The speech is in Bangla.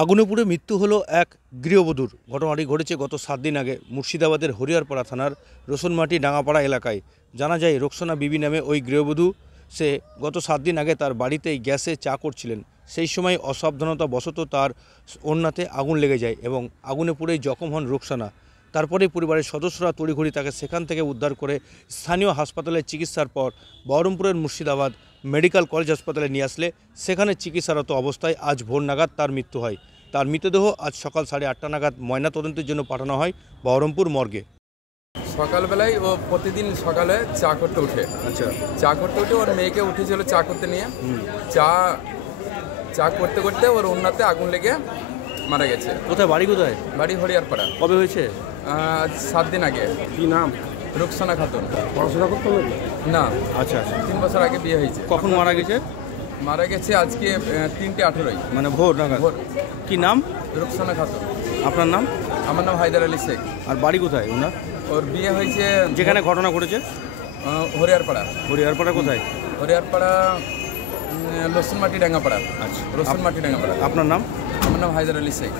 আগুনে পুড়ে মৃত্যু হলো এক গৃহবধূর। ঘটনাটি ঘটেছে গত 7 দিন আগে মুর্শিদাবাদের হরিহরপাড়া থানার রসুনমাটি ডাঙ্গাপাড়া এলাকায়। জানা যায় রোকসানা বিবি নামে ওই গৃহবধূ সে গত 7 দিন আগে তার বাড়িতেই গ্যাসে চা করছিলেন। সেই সময় অসাবধানতা বশত তার ওড়নাতে আগুন লেগে যায় এবং আগুনে পুড়েই জখম হন রোকসানা। তারপরে পরিবারের সদস্যরা তড়িঘড়ি তাকে সেখান থেকে উদ্ধার করে স্থানীয় হাসপাতালে চিকিৎসার পর বহরমপুরের মুর্শিদাবাদ মেডিকেল কলেজ হাসপাতালে নিয়ে আসলে সেখানে চিকিৎসারত অবস্থায় আজ ভোর নাগাদ তার মৃত্যু হয়। তার মৃতদেহ আজ সকাল 8:30 নাগাদ ময়নাতদন্তের জন্য পাঠানো হয় বহরমপুর মর্গে। সকালবেলায় ও প্রতিদিন সকালে চা করতে উঠে। আচ্ছা, চা করতে উঠে ওর মেয়েকে উঠেছিল চা করতে নিয়ে। চা চা করতে করতে ওর ওড়নাতে আগুন লেগে মারা গেছে। কোথায় বাড়ি? কোথায় বাড়ি হরিয়ারপাড়া। কবে হয়েছে? 7 দিন আগে। কি নাম? রোকসানা খাতুন। পড়াশোনা করতে হবে না। আচ্ছা আচ্ছা। 3 বছর আগে বিয়ে হয়েছে। কখন মারা গেছে? মারা গেছে আজকে 3:18 মানে ভোর নাগাদ। ভোর। কি নাম? রোকসানা খাতুন। আপনার নাম? আমার নাম হায়দার আলী শেখ। আর বাড়ি কোথায় ওনার? ওর বিয়ে হয়েছে যেখানে ঘটনা ঘটেছে হরিয়ারপাড়া। হরিহরপাড়া কোথায়? হরিয়ারপাড়া রসুনমাটি ডাঙ্গাপাড়া। আচ্ছা, রসুনমাটি ডাঙ্গাপাড়া। আপনার নাম? আমার নাম হায়দার আলী শেখ।